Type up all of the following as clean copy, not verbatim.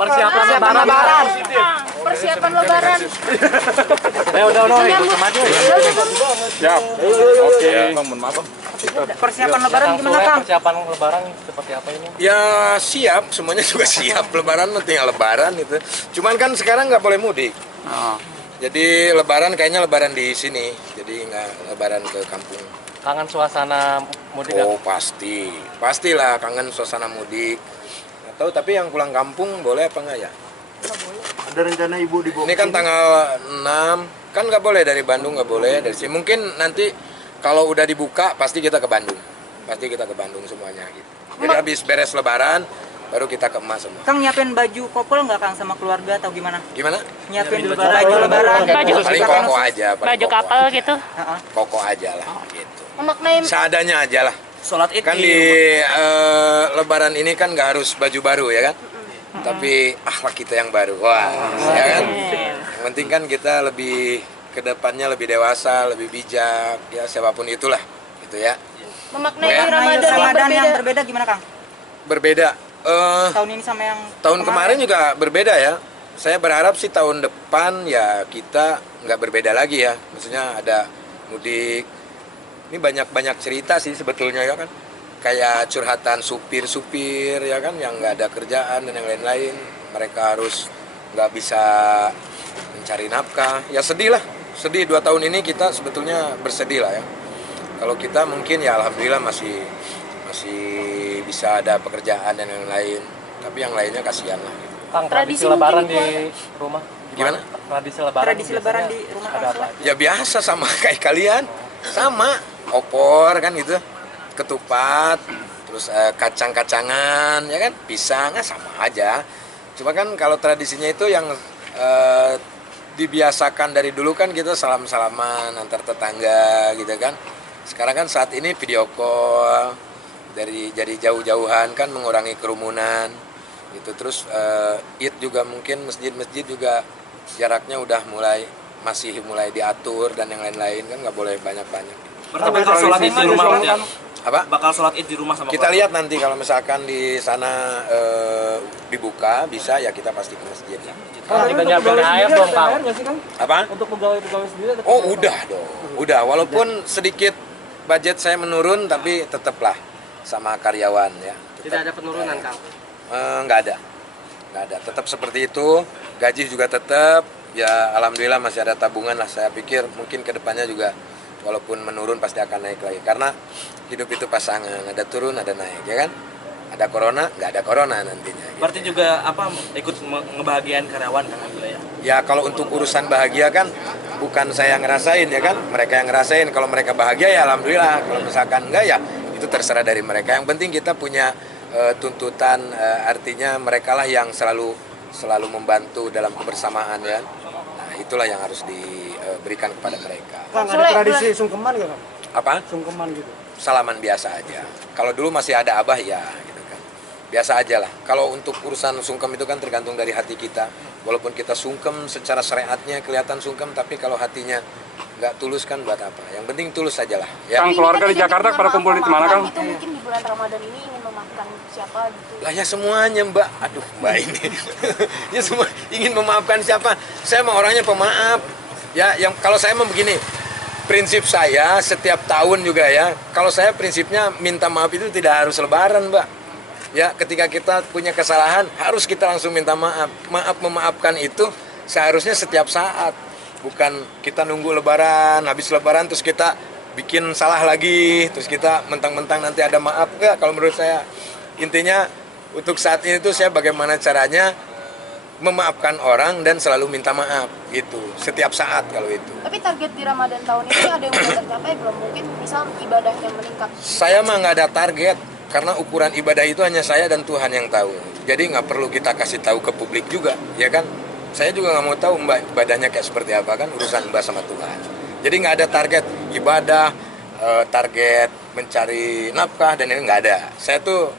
Persiapan lebaran. Persiapan lebaran. Udah, maju. Siap. Oke. Mohon maaf. Persiapan lebaran gimana, Kang? Persiapan lebaran seperti apa ini? Ya siap, semuanya juga siap. Lebaran tinggal lebaran itu. Cuman kan sekarang nggak boleh mudik. Jadi lebaran kayaknya lebaran di sini. Jadi nggak lebaran ke kampung. Kangen suasana mudik? Oh pasti, pastilah kangen suasana mudik. Nggak tahu tapi yang pulang kampung boleh apa nggak ya? Ada rencana ibu dibawa? Ini kan tanggal 6, kan nggak boleh dari Bandung, nggak boleh dari sini. Mungkin nanti kalau udah dibuka pasti kita ke Bandung. Pasti kita ke Bandung semuanya gitu. Jadi habis beres lebaran baru kita ke emas semua. Kang nyiapin baju kopel nggak, Kang, sama keluarga atau gimana? Gimana? Nyiapin baju lebaran. Paling koko aja. Baju kapal gitu. Koko aja lah gitu. Memaknai Seadanya aja lah. Sholat Id Kan di lebaran ini kan nggak harus baju baru ya kan? Tapi akhlak kita yang baru. Wah, ya kan? Yang penting kan kita lebih kedepannya lebih dewasa, lebih bijak, ya siapapun itulah, gitu ya. memaknai Ya. Ramadan yang berbeda. berbeda gimana, Kang? Berbeda. Tahun ini sama yang Tahun kemarin juga berbeda ya. Saya berharap sih tahun depan ya kita nggak berbeda lagi ya. Maksudnya ada mudik. Ini banyak cerita sih sebetulnya ya kan. Kayak curhatan supir-supir ya kan yang nggak ada kerjaan dan yang lain-lain. Mereka harus nggak bisa mencari nafkah. Ya sedih lah. Sedih 2 tahun ini kita sebetulnya bersedih lah ya. Kalau kita mungkin ya alhamdulillah masih bisa ada pekerjaan dan yang lain. Tapi yang lainnya kasihan lah. Kang, Tradisi lebaran mungkin di rumah. Gimana? Tradisi lebaran di rumah ada apa? Ya biasa sama kayak kalian. Sama. Opor kan gitu. Ketupat. Terus kacang-kacangan ya kan. Pisang kan sama aja. Cuma kan kalau tradisinya itu yang dibiasakan dari dulu kan kita salam-salaman antar tetangga gitu kan. Sekarang kan saat ini video call jadi jauh-jauhan kan mengurangi kerumunan gitu. Terus Id juga mungkin masjid-masjid juga jaraknya udah masih mulai diatur dan yang lain-lain kan nggak boleh banyak-banyak. Berarti bakal sholat id di rumah ya? Apa? Bakal sholat id di rumah sama Kita lihat nanti kalau misalkan di sana dibuka bisa ya kita pasti ke masjid. Kita nyiapin air dong, Kang. Apa? Untuk pegawai-pegawai sendiri. Oh udah dong, udah. Walaupun sedikit budget saya menurun tapi tetaplah sama karyawan ya. Tidak ada penurunan, Kang. Nggak ada. Tetap seperti itu. Gaji juga tetap. Ya alhamdulillah masih ada tabungan lah. Saya pikir mungkin kedepannya juga walaupun menurun pasti akan naik lagi. Karena hidup itu pasangan, ada turun, ada naik, ya kan? Ada corona, nggak ada corona nantinya. Gitu. Berarti juga ikut ngebahagiain karyawan kan ya? Ya kalau untuk urusan bahagia kan bukan saya yang ngerasain ya kan, mereka yang ngerasain. Kalau mereka bahagia ya alhamdulillah. Kalau misalkan enggak ya itu terserah dari mereka. Yang penting kita punya tuntutan, artinya mereka lah yang selalu membantu dalam kebersamaan ya. Nah itulah yang harus diberikan kepada mereka. Kang, ada tradisi sungkeman nggak, Kang? Apa? Sungkeman gitu. Salaman biasa aja. Kalau dulu masih ada abah ya gitu kan. Biasa aja lah. Kalau untuk urusan sungkem itu kan tergantung dari hati kita. Walaupun kita sungkem secara syariatnya kelihatan sungkem, tapi kalau hatinya nggak tulus kan buat apa? Yang penting tulus saja lah. Ya. Kang, keluarga di Jakarta pada kumpul di mana, Kang? Itu mungkin di bulan Ramadan ini ingin memaafkan siapa gitu. Lah ya semuanya Mbak. Aduh Mbak ini. Ya semua ingin memaafkan siapa? Saya mah orangnya pemaaf. Ya yang kalau saya mah begini. Prinsip saya setiap tahun juga ya. Kalau saya prinsipnya minta maaf itu tidak harus lebaran, Mbak. Ya, ketika kita punya kesalahan harus kita langsung minta maaf. Memaafkan itu seharusnya setiap saat. Bukan kita nunggu lebaran, habis lebaran terus kita bikin salah lagi, terus kita mentang-mentang nanti ada maaf. Enggak, kalau menurut saya intinya untuk saat ini tuh saya bagaimana caranya memaafkan orang dan selalu minta maaf gitu setiap saat kalau itu. Tapi target di Ramadan tahun ini ada yang udah tercapai belum? Mungkin misal ibadahnya meningkat. Saya mah nggak ada target karena ukuran ibadah itu hanya saya dan Tuhan yang tahu. Jadi nggak perlu kita kasih tahu ke publik juga, ya kan? Saya juga nggak mau tahu Mbak ibadahnya kayak seperti apa kan urusan Mbak sama Tuhan. Jadi nggak ada target ibadah, target mencari nafkah dan ini nggak ada. Saya tuh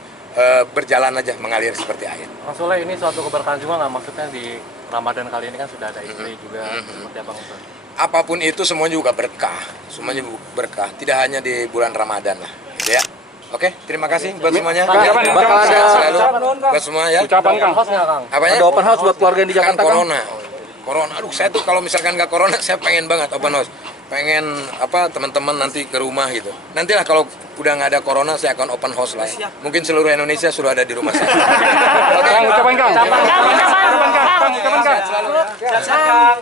berjalan aja mengalir seperti air. Mas Soleh, ini suatu keberkahan juga nggak? Maksudnya di Ramadan kali ini kan sudah ada istri juga, seperti apa Mas Soleh? Apapun itu semuanya juga berkah, semuanya berkah. Tidak hanya di bulan Ramadan lah, gitu ya. Oke, terima kasih buat semuanya. Kapan? Bakal Kapan? sehat selalu buat semua ya. Ucapan Kang. Host nggak, Kang? Apanya? Ada open house buat keluarga yang di Kan Jakarta, Kang? corona. Aduh, saya tuh kalau misalkan nggak corona, saya pengen banget open house. Pengen teman-teman nanti ke rumah gitu. Nantilah kalau udah nggak ada corona, saya akan open house lah. Mungkin seluruh Indonesia sudah ada di rumah saya. Kang, ucapan Kang. Ucapan, Kang. Ucapan Kang. Sehat selalu ya. Sehat, Kang.